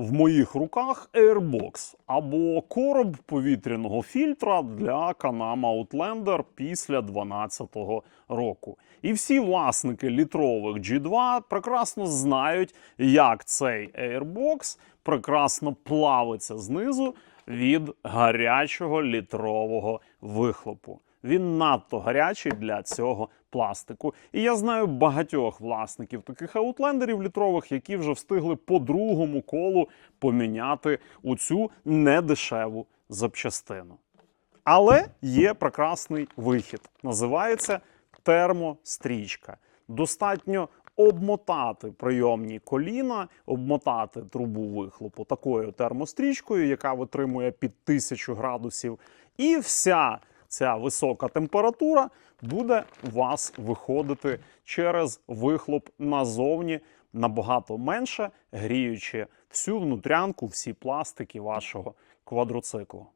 В моїх руках Airbox або короб повітряного фільтра для Канама Outlander після 2012 року. І всі власники літрових G2 прекрасно знають, як цей Airbox прекрасно плавиться знизу від гарячого літрового вихлопу. Він надто гарячий для цього пластику. І я знаю багатьох власників таких аутлендерів літрових, які вже встигли по другому колу поміняти оцю недешеву запчастину. Але є прекрасний вихід. Називається термострічка. Достатньо обмотати прийомні коліна, обмотати трубу вихлопу такою термострічкою, яка витримує під 1000 градусів, і вся ця висока температура буде у вас виходити через вихлоп назовні набагато менше, гріючи всю внутрянку, всі пластики вашого квадроциклу.